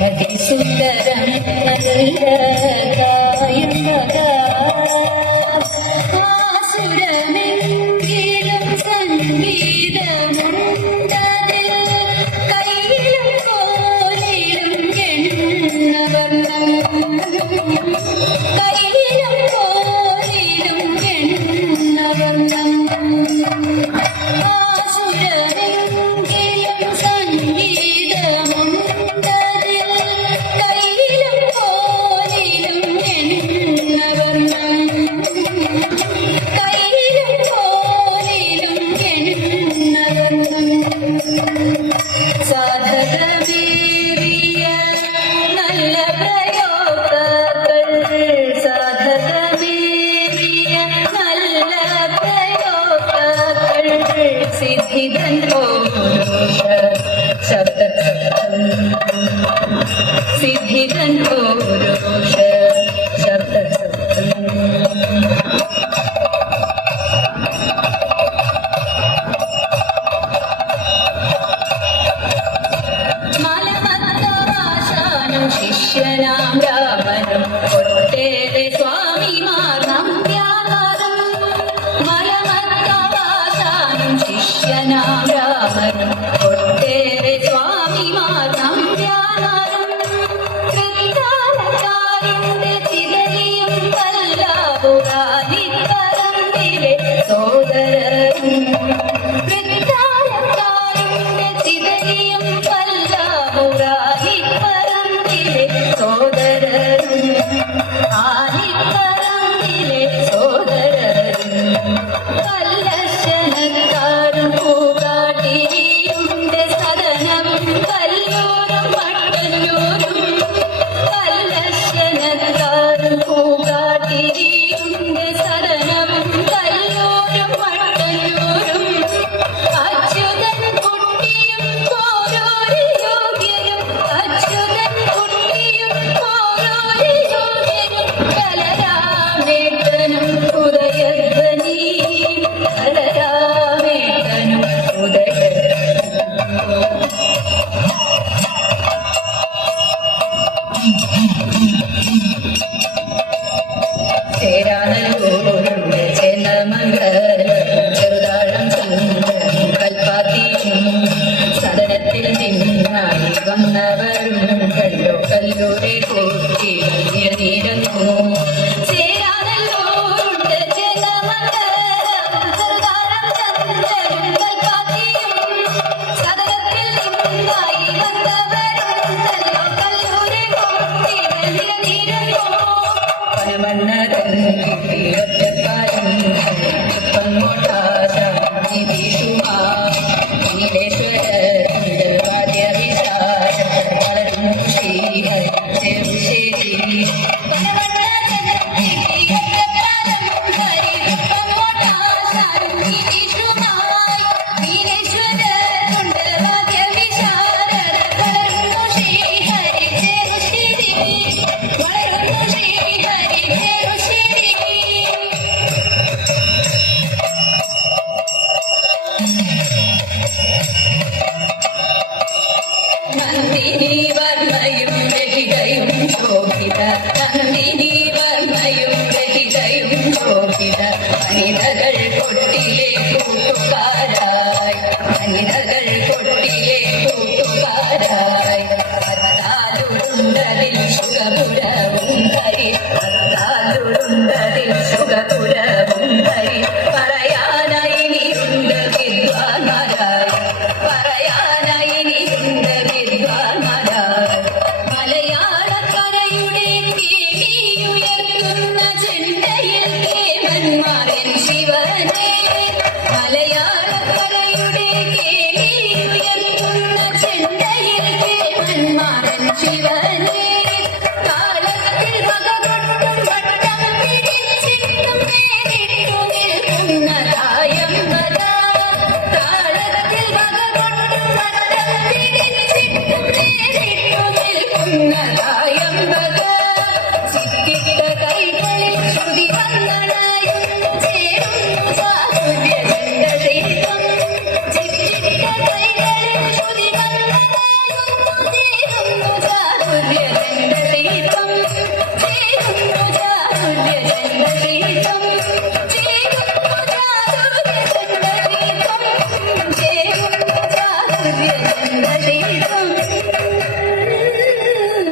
അതിസുന്ദരം നല്ല കായം ആസുരമെങ്കിലും സംഗീതമുണ്ടതിൽ കയ്യിലും കോലിലും എണ്ണവർണ്ണം കയ്യിലും കോലിലും എണ്ണവർണ്ണം ആസുരമെങ്കിലും സംഗീതമുണ്ടതിൽ കയ്യിലും കോലിലും എണ്ണവർണ്ണം കയ്യിലും കോലിലും എണ്ണവർണ്ണം സാധകമേറിയ നല്ല പ്രയോഗങ്ങൾ സാധകമേറിയ നല്ല പ്രയോഗങ്ങൾ സിദ്ധിതൻ പൗരുഷ ശബ്ദ സിദ്ധിതൻ പൗരുഷ ശബ്ദ ശിഷ്യനാം രാമനും ഒട്ടേറെ സ്വാമിമാർ നമ്പ്യാരും മലമത്തവാസാനും ശിഷ്യനാം രാമനും ഒട്ടേറെ സ്വാമിമാർ നമ്പ്യാരും തൃത്താലക്കാരിന്റെ ചിതറിയും കല്ലാപുരാതിപ്പറമ്പിലെ സോദരരും തൃത്താലക്കാരിന്റെ ചിതറിയും കല്ലാപുരാതിപ്പറമ്പിലെ സോദരരും ആലിപ്പറമ്പിലെ സോദരരും കല്ലശനക്കാരും പൂകാട്ടിരിയുണ്ട് സദനം കല്ലൂരും പട്ടന്നൂരും കല്ലശനക്കാരും പൂകാട്ടിരിയുണ്ട് സദനം കല്ലൂരും പട്ടന്നൂരും അച്യുതൻ കുട്ടിയും ഓരോരു യോഗ്യരും അച്യുതൻ കുട്ടിയും ഓരോരു യോഗ്യരും കലരാമേട്ടനും ഉദയധ്വനി കലരാമേട്ടനും ചേരാനല്ലൂരുടെ ചെന്നമംഗലം ചെറുതാഴം ചന്ദ്രൻ കൽപ്പാത്തിയും സദനത്തിൽ നിന്നായി വന്നവരും കല്ലോ കല്ലൂരെ കൂട്ടി നീരന്നു ചേരാനല്ലൂരുടെ ചെന്നമംഗലം ചെറുതാഴം ചന്ദ്രൻ കൽപ്പാത്തിയും സദനത്തിൽ നിന്നായി വന്നവരും കല്ലോ കല്ലൂരെ കൂട്ടി നീരന്നു പനമന്നരം ഒറ്റക്കാരും പങ്ങോട്ടാശാന്തി ഭീഷുമാ നീലേശ്വര വാദ്യവിശാല വളരും ശ്രീഹരി ചെറുശ്ശേരി നന്ദിനി വർണ്ണയും രഹിതയും ശോഭിത നന്ദിനി വർണ്ണയും രഹിതയും ശോഭിത അനിതകൾ കൊട്ടിലെ കൂട്ടുകാരായി അനിതകൾ കൊട്ടിലെ കൂട്ടുകാരായി അത്താലുണ്ടതിൽ സുഖപുരവും ഹരി അത്താലുണ്ടതിൽ സുഖപുരവും ഹരി പറയാനായി നീണ്ട് വിദ്വാൻമാരായി പറയാനായി നീണ്ട് വിദ്വാൻമാരായി മലയാളക്കരയുടെ കേളിയുയർത്തുന്ന ചെണ്ടയിൽ കേമന്മാരൻ ശിവനെ മലയാളക്കരയുടെ കേളിയുയർത്തുന്ന ചെണ്ടയിൽ കേമന്മാരൻ ശിവനെ താളത്തിൽ വകകൊട്ടും വട്ടം പിടിച്ചിട്ടും നേരിട്ടു നിൽക്കുന്ന തായമ്പത താളത്തിൽ വകകൊട്ടും വട്ടം പിടിച്ചിട്ടും നേരിട്ടു നിൽക്കുന്ന തായമ്പത ചിക്കിട്ട കൈകളിൽ ശ്രുതി വന്നണയുന്നു ചേരുന്നു സാസുര്യ ചെണ്ടശില്പം ചിക്കിട്ട കൈകളിൽ ശ്രുതി വന്നണയുന്നു ദിവ്യ സുന്ദരി